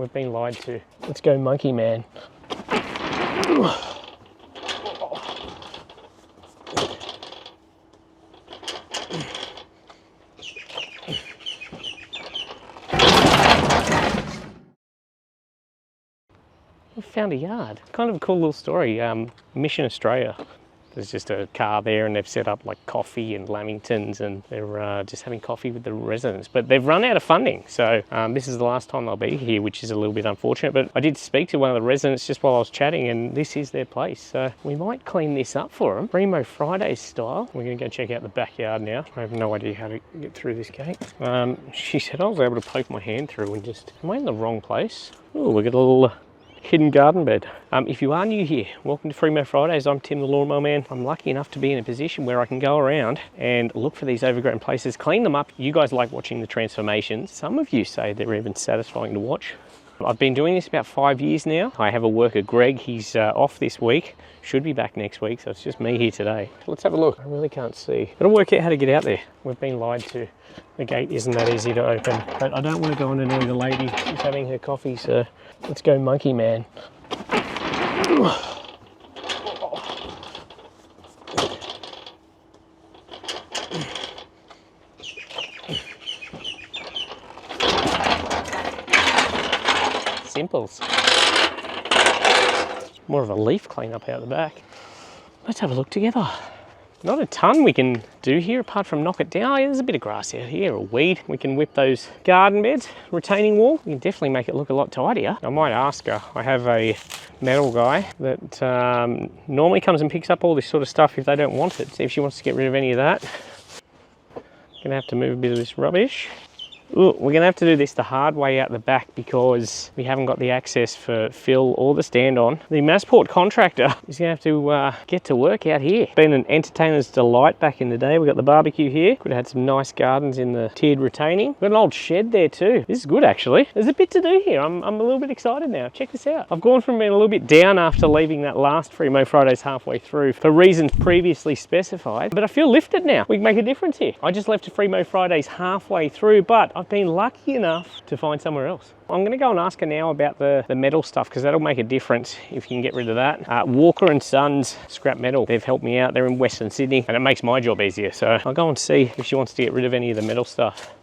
We've been lied to. Let's go monkey man. We found a yard. Kind of a cool little story. Mission Australia. There's just a car there and they've set up like coffee and lamingtons and they're just having coffee with the residents. But they've run out of funding. So this is the last time they'll be here, which is a little bit unfortunate. But I did speak to one of the residents just while I was chatting and this is their place. So we might clean this up for them. Primo Fridays style. We're going to go check out the backyard now. I have no idea how to get through this gate. She said I was able to poke my hand through and just... Am I in the wrong place? Oh, we got a little... hidden garden bed. If you are new here, welcome to Primo Fridays. I'm Tim the Lawnmower Man. I'm lucky enough to be in a position where I can go around and look for these overgrown places, clean them up. You guys like watching the transformations. Some of you say they're even satisfying to watch. I've been doing this about 5 years now. I have a worker, Greg, he's off this week. Should be back next week, so it's just me here today. Let's have a look. I really can't see. Gotta work out how to get out there. We've been lied to. The gate isn't that easy to open, but I don't want to go and annoy the lady who's having her coffee, so let's go monkey man. Simples. More of a leaf cleanup out the back. Let's have a look together. Not a ton we can do here apart from knock it down. Oh, yeah, there's a bit of grass out here, a weed. We can whip those garden beds, retaining wall. We can definitely make it look a lot tidier. I might ask her. I have a metal guy that normally comes and picks up all this sort of stuff if they don't want it. See if she wants to get rid of any of that. Gonna have to move a bit of this rubbish. Ooh, we're going to have to do this the hard way out the back because we haven't got the access for Phil or the stand-on. The Massport contractor is going to have to get to work out here. Been an entertainer's delight back in the day. We've got the barbecue here. Could have had some nice gardens in the tiered retaining. We've got an old shed there too. This is good actually. There's a bit to do here. I'm a little bit excited now. Check this out. I've gone from being a little bit down after leaving that last Primo Fridays halfway through for reasons previously specified, but I feel lifted now. We can make a difference here. I just left a Primo Fridays halfway through, but I've been lucky enough to find somewhere else. I'm going to go and ask her now about the metal stuff because that'll make a difference if you can get rid of that. Walker and Sons Scrap Metal, they've helped me out. They're in Western Sydney and it makes my job easier. So I'll go and see if she wants to get rid of any of the metal stuff.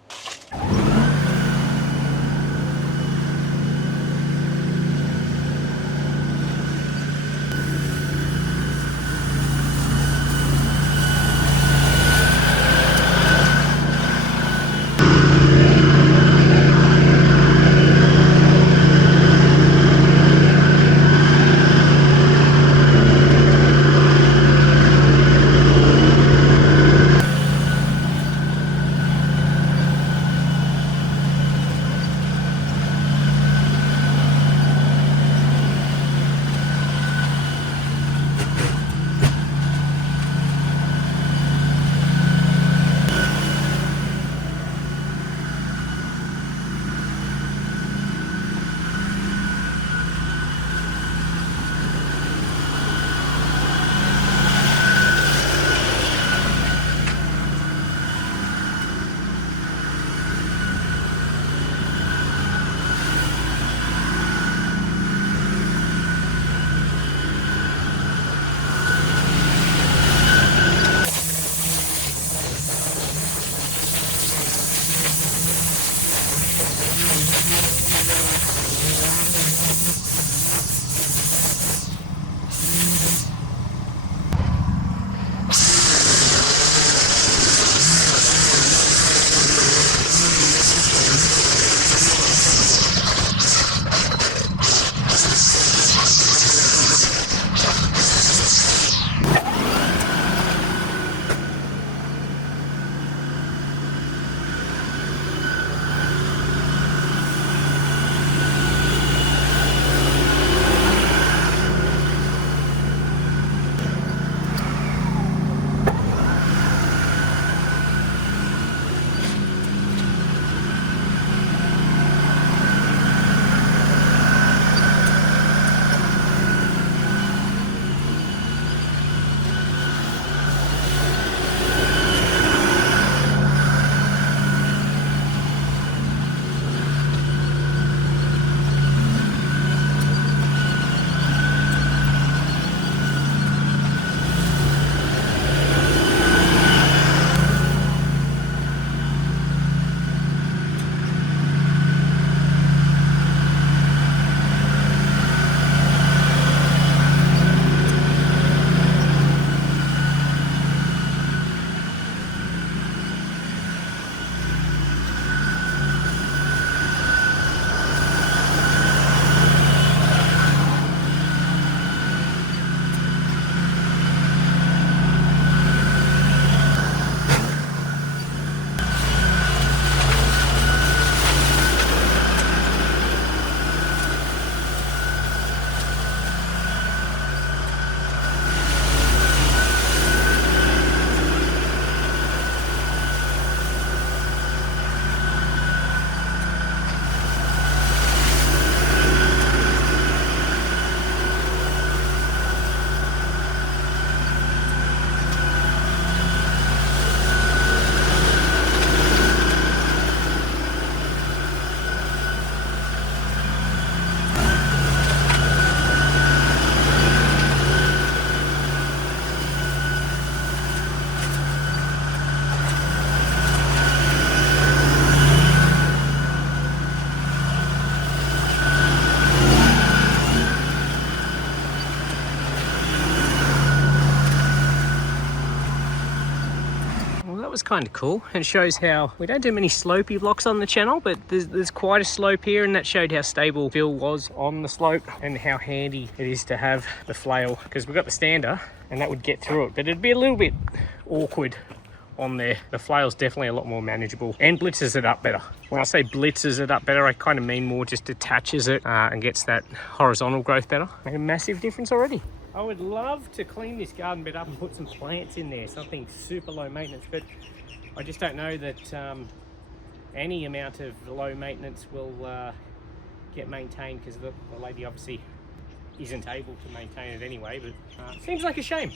kind of cool. It shows how we don't do many slopey blocks on the channel, but there's quite a slope here, and that showed how stable Phil was on the slope and how handy it is to have the flail, because we've got the stander and that would get through it, but it'd be a little bit awkward on there. The flail's definitely a lot more manageable and blitzes it up better. When I say blitzes it up better, I kind of mean more just detaches it and gets that horizontal growth better. Made a massive difference already. I would love to clean this garden bed up and put some plants in there, something super low maintenance, but I just don't know that any amount of low maintenance will get maintained, because the lady obviously isn't able to maintain it anyway, but seems like a shame.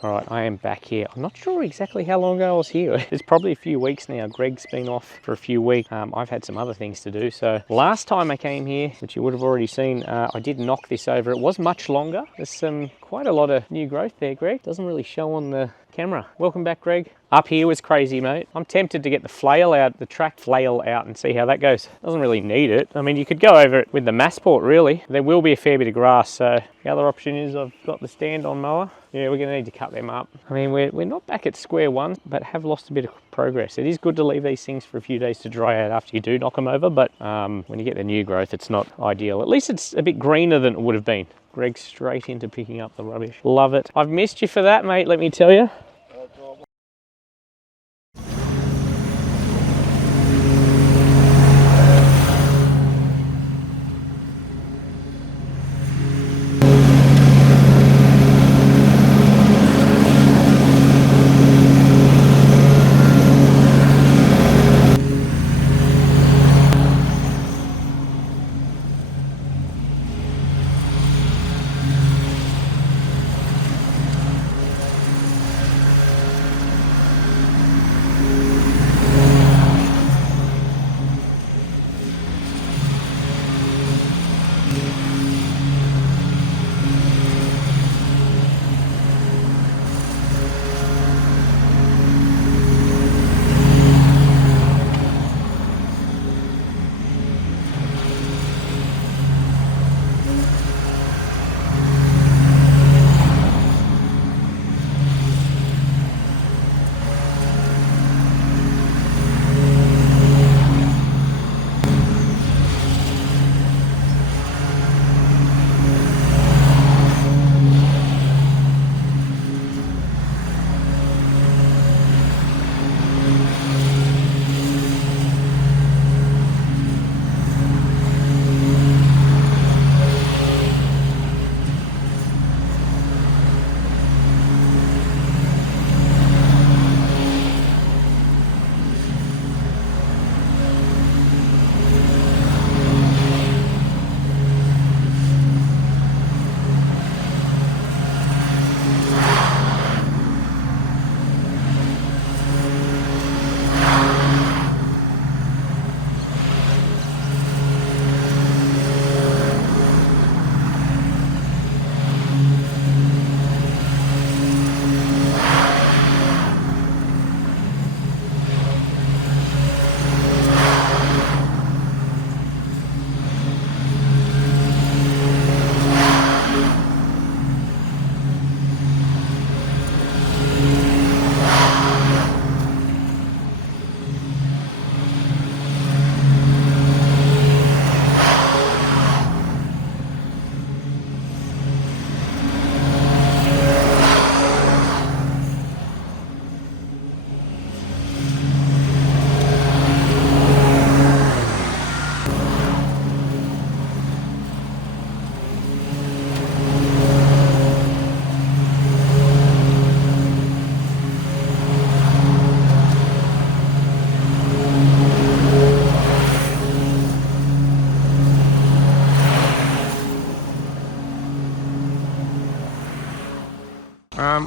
All right, I am back here. I'm not sure exactly how long ago I was here. It's probably a few weeks now. Greg's been off for a few weeks. I've had some other things to do. So last time I came here, which you would have already seen, I did knock this over. It was much longer. There's quite a lot of new growth there, Greg. Doesn't really show on the camera. Welcome back, Greg. Up here was crazy, mate. I'm tempted to get the flail out, the track flail out, and see how that goes. Doesn't really need it. I mean, you could go over it with the Massport, really. There will be a fair bit of grass, so the other option is I've got the stand-on mower. Yeah, we're going to need to cut them up. I mean, we're not back at square one, but have lost a bit of progress. It is good to leave these things for a few days to dry out after you do knock them over, but when you get the new growth, it's not ideal. At least it's a bit greener than it would have been. Greg's straight into picking up the rubbish. Love it. I've missed you for that, mate, let me tell you.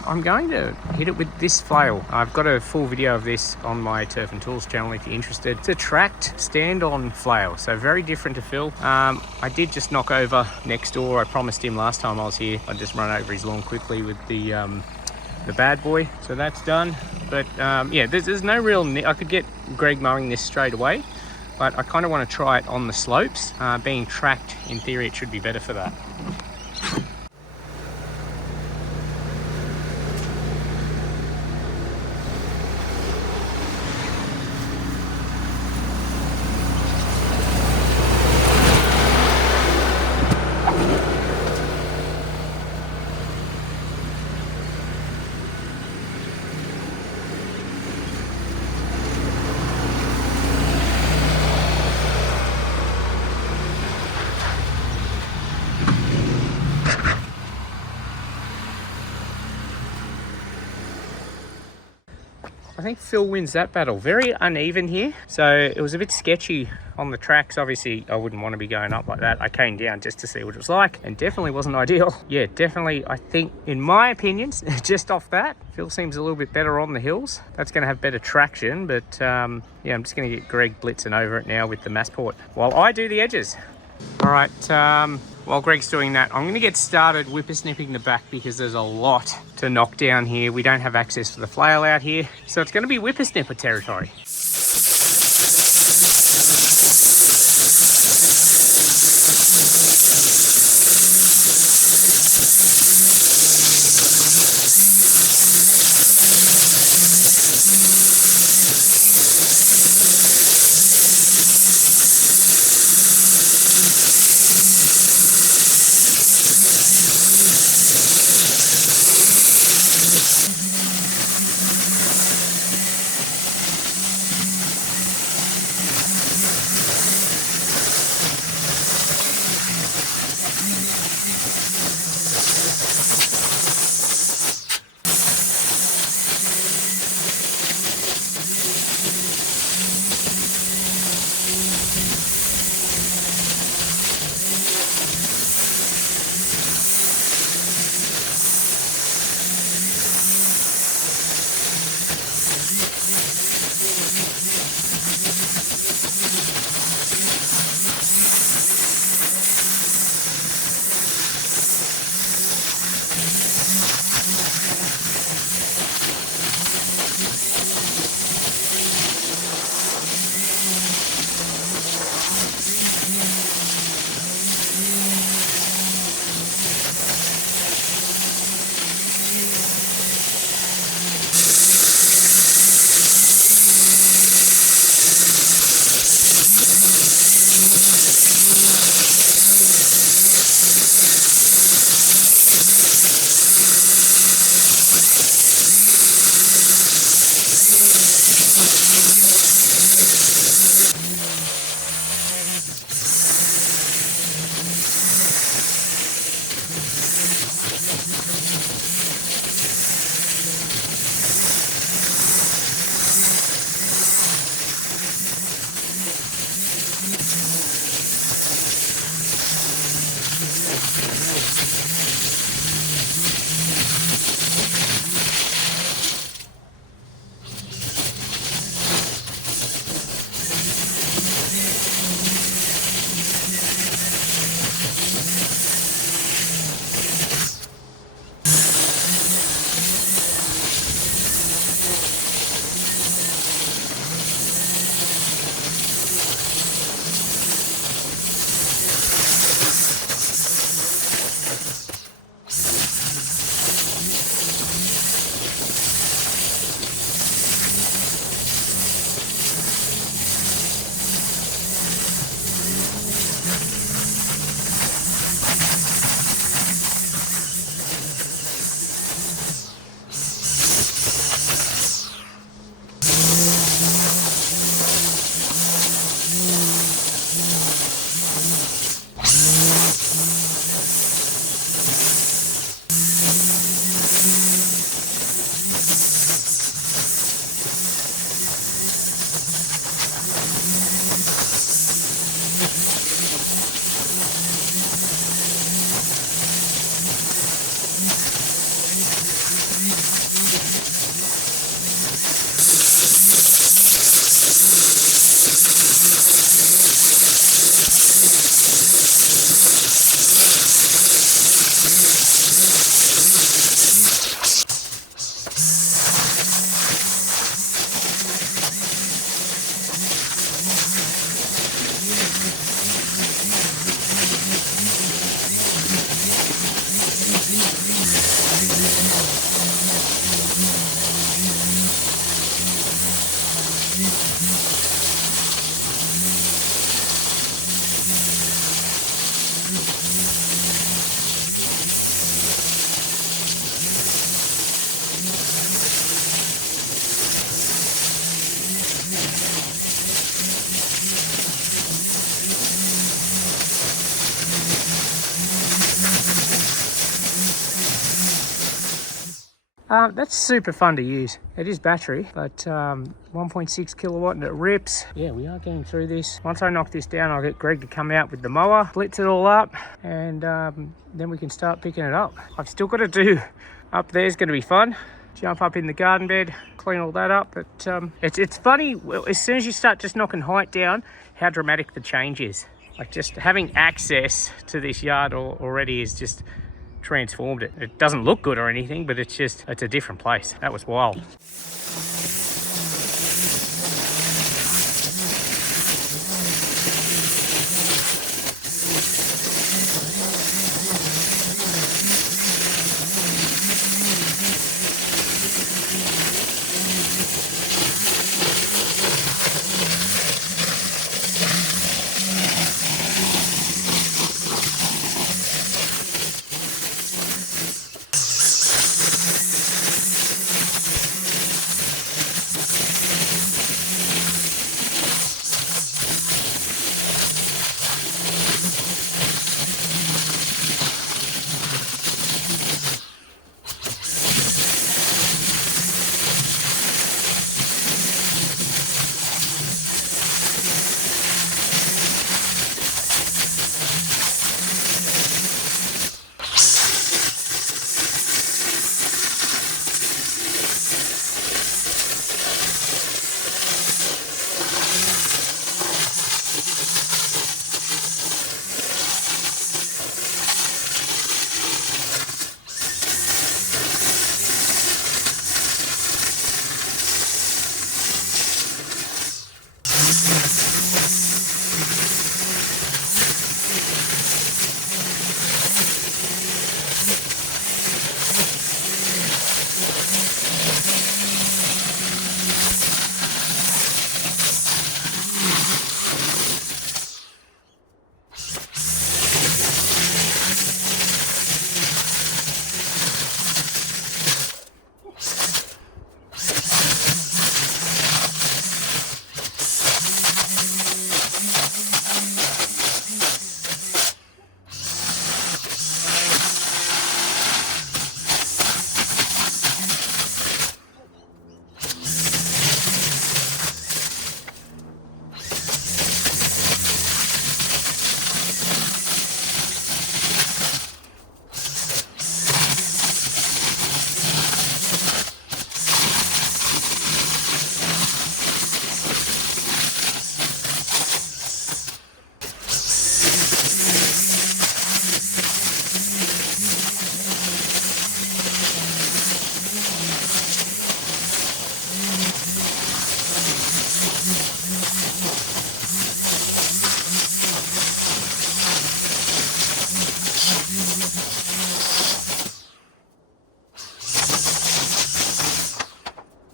I'm going to hit it with this flail. I've got a full video of this on my Turf and Tools channel if you're interested. It's a tracked stand-on flail, so very different to Phil. I did just knock over next door. I promised him last time I was here I'd just run over his lawn quickly with the bad boy. So that's done. But yeah, there's no real... I could get Greg mowing this straight away, but I kind of want to try it on the slopes. Being tracked, in theory, it should be better for that. I think Phil wins that battle. Very uneven here, so it was a bit sketchy on the tracks. Obviously, I wouldn't want to be going up like that. I came down just to see what it was like, and definitely wasn't ideal. Yeah, definitely, I think, in my opinion, just off that, Phil seems a little bit better on the hills. That's going to have better traction, but yeah, I'm just going to get Greg blitzing over it now with the Massport while I do the edges. All right, while Greg's doing that, I'm going to get started whippersnipping the back because there's a lot to knock down here. We don't have access for the flail out here, so it's going to be whippersnipper territory. That's super fun to use. It is battery, but 1.6 kilowatt and it rips. Yeah, we are getting through this. Once I knock this down, I'll get Greg to come out with the mower, blitz it all up, and then we can start picking it up. I've still got to do up there's going to be fun. Jump up in the garden bed, clean all that up. But it's funny, as soon as you start just knocking height down, how dramatic the change is. Like just having access to this yard already is just transformed it. It doesn't look good or anything, but it's a different place. That was wild.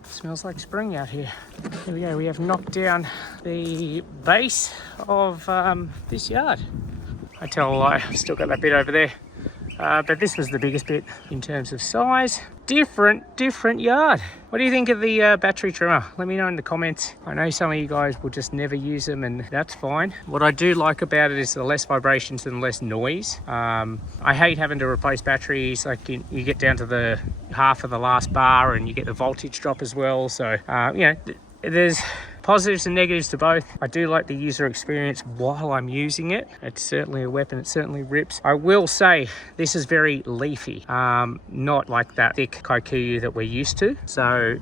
Smells like spring out here. Here we go, we have knocked down the base of this yard. I tell a lie, I've still got that bit over there. But this was the biggest bit in terms of size. Different yard. What do you think of the battery trimmer? Let me know in the comments. I know some of you guys will just never use them, and that's fine. What I do like about it is the less vibrations and less noise. I hate having to replace batteries. Like you get down to the half of the last bar and you get the voltage drop as well. So, there's positives and negatives to both. I do like the user experience while I'm using it. It's certainly a weapon, it certainly rips. I will say this is very leafy, not like that thick kikuyu that we're used to. So,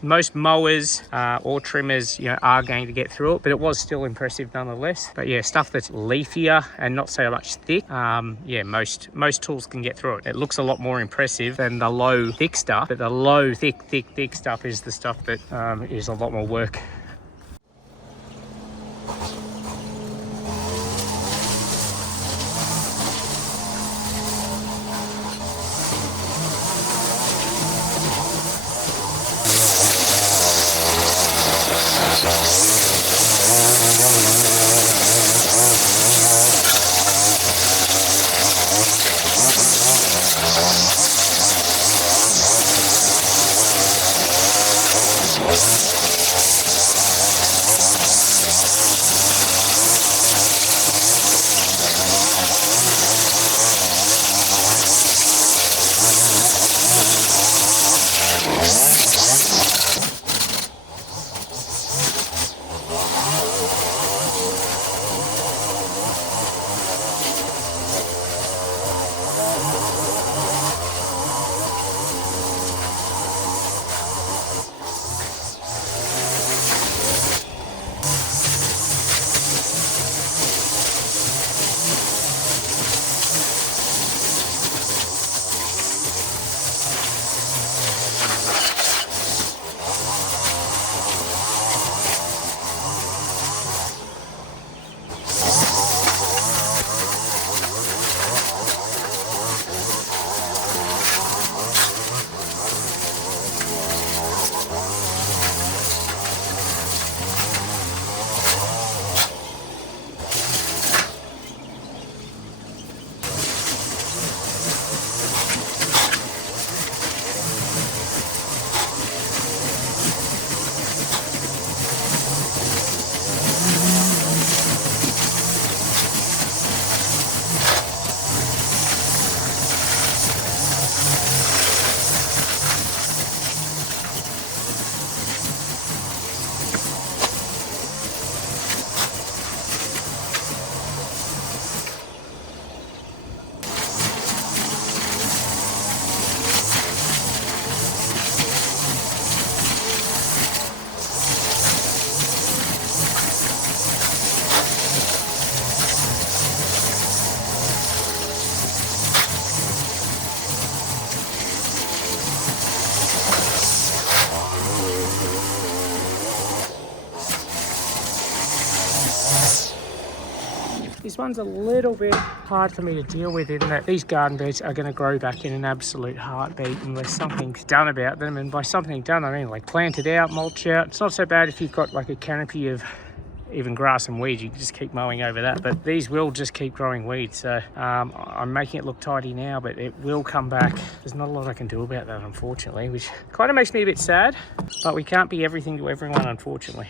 most mowers or trimmers, are going to get through it, but it was still impressive nonetheless. But yeah, stuff that's leafier and not so much thick, most tools can get through it. It looks a lot more impressive than the low thick stuff, but the low thick stuff is the stuff that is a lot more work. This one's a little bit hard for me to deal with in that these garden beds are going to grow back in an absolute heartbeat unless something's done about them. And by something done, I mean like planted out, mulch out. It's not so bad if you've got like a canopy of even grass and weeds, you can just keep mowing over that, but these will just keep growing weeds. So I'm making it look tidy now, but it will come back. There's not a lot I can do about that, unfortunately, which kind of makes me a bit sad, but we can't be everything to everyone, unfortunately.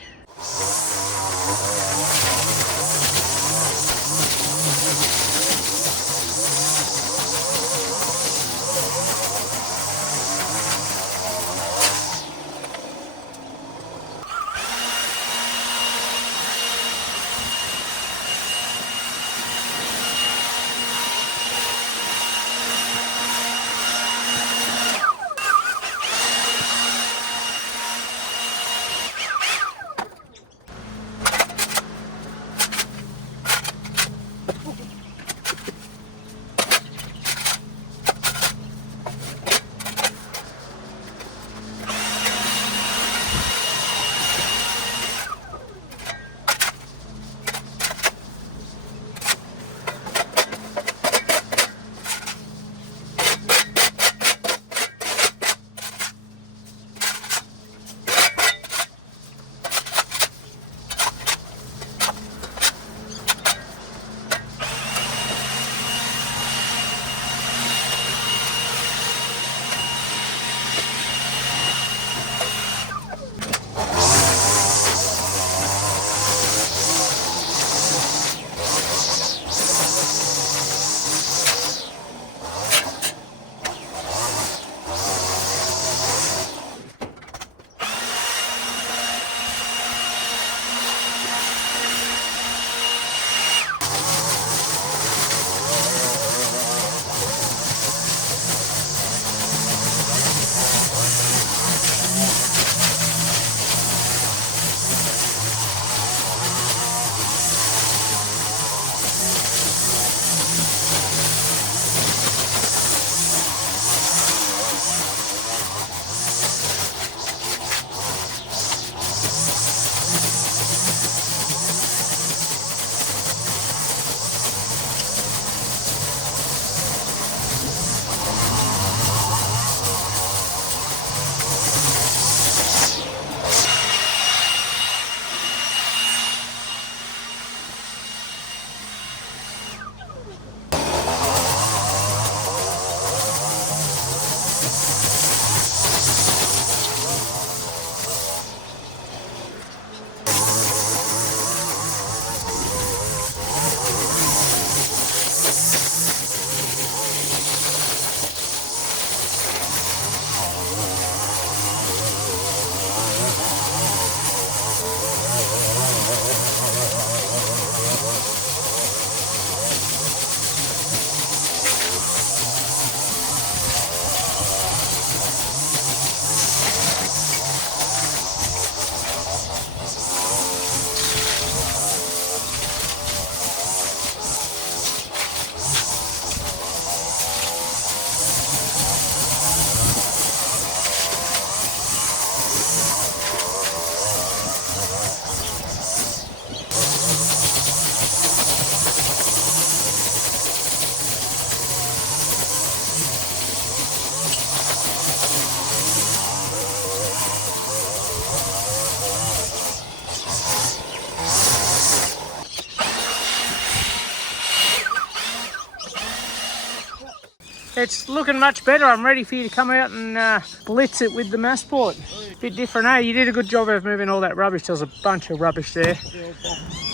It's looking much better. I'm ready for you to come out and blitz it with the Massport. Bit different, eh? You did a good job of moving all that rubbish. There was a bunch of rubbish there.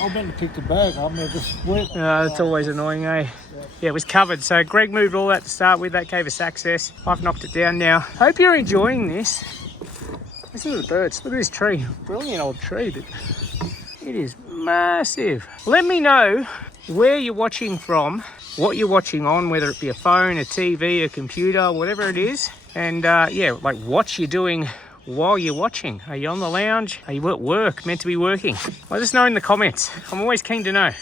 I meant to pick the bag up, but just wet. That's always annoying, eh? Yeah, it was covered. So Greg moved all that to start with. That gave us access. I've knocked it down now. Hope you're enjoying this. Listen to the birds. Look at this tree. Brilliant old tree, but it is massive. Let me know where you're watching from, what you're watching on, whether it be a phone, a TV, a computer, whatever it is. And yeah, like what you're doing while you're watching. Are you on the lounge? Are you at work, meant to be working? Let us know in the comments. I'm always keen to know.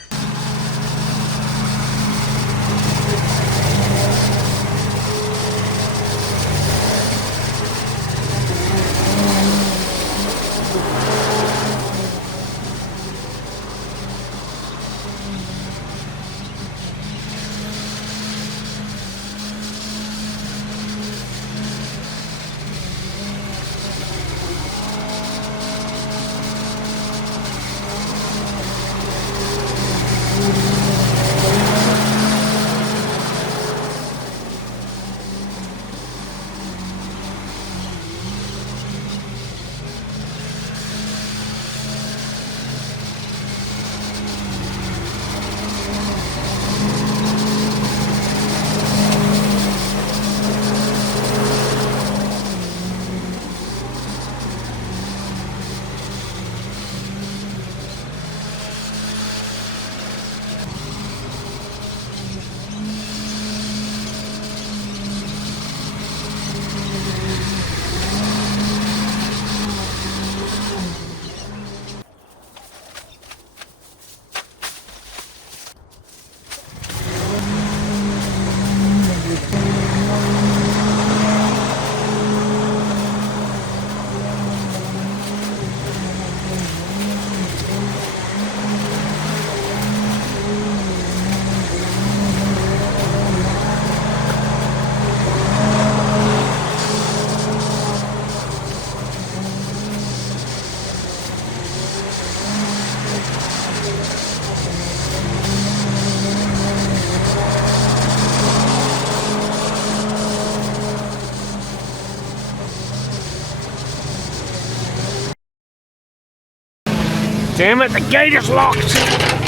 Damn it, the gate is locked!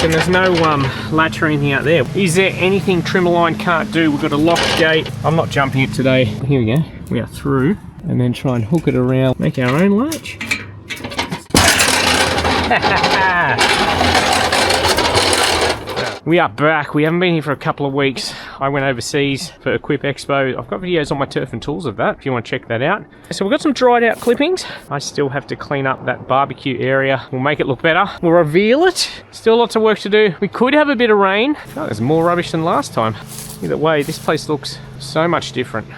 And there's no latch or anything out there. Is there anything Trimmerline can't do? We've got a locked gate. I'm not jumping it today. Here we go. We are through. And then try and hook it around. Make our own latch. We are back. We haven't been here for a couple of weeks. I went overseas for Equip Expo. I've got videos on my Turf and Tools of that if you want to check that out. So we've got some dried out clippings. I still have to clean up that barbecue area. We'll make it look better. We'll reveal it. Still lots of work to do. We could have a bit of rain. Oh, there's more rubbish than last time. Either way, this place looks so much different.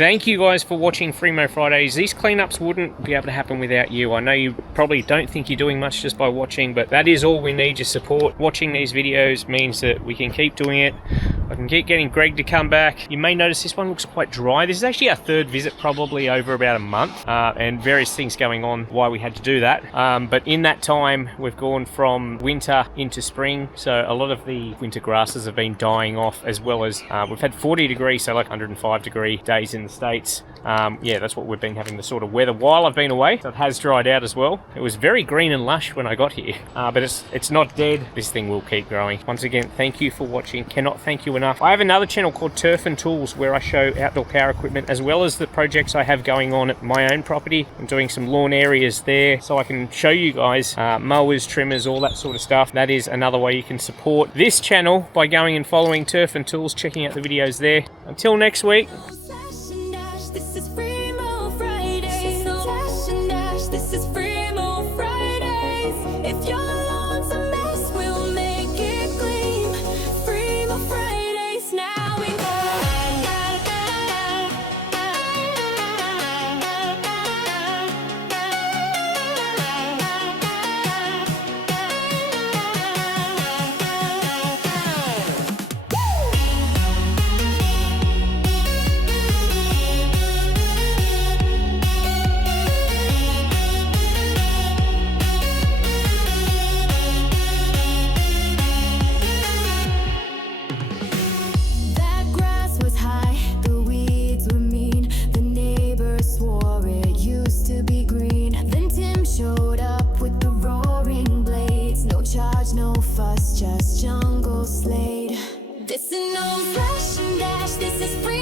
Thank you guys for watching Fremo Fridays. These cleanups wouldn't be able to happen without you. I know you probably don't think you're doing much just by watching, but that is all we need, your support. Watching these videos means that we can keep doing it. I can keep getting Greg to come back. You may notice this one looks quite dry. This is actually our third visit, probably over about a month, and various things going on why we had to do that. But in that time, we've gone from winter into spring, so a lot of the winter grasses have been dying off, as well as we've had 40 degrees, so like 105 degree days in the States. Yeah, that's what we've been having, the sort of weather while I've been away. So it has dried out as well. It was very green and lush when I got here, but it's not dead. This thing will keep growing. Once again, thank you for watching. Cannot thank you enough. enough. I have another channel called Turf and Tools where I show outdoor power equipment as well as the projects I have going on at my own property. I'm doing some lawn areas there so I can show you guys mowers, trimmers, all that sort of stuff. That is another way you can support this channel by going and following Turf and Tools, checking out the videos there. Until next week. This is free Mo Fridays. This is free Mo Fridays. If your lawn's a mess, we'll make it clean. Free Mo Fridays. Now we no fuss, just jungle slade. This is no slash and dash, this is free.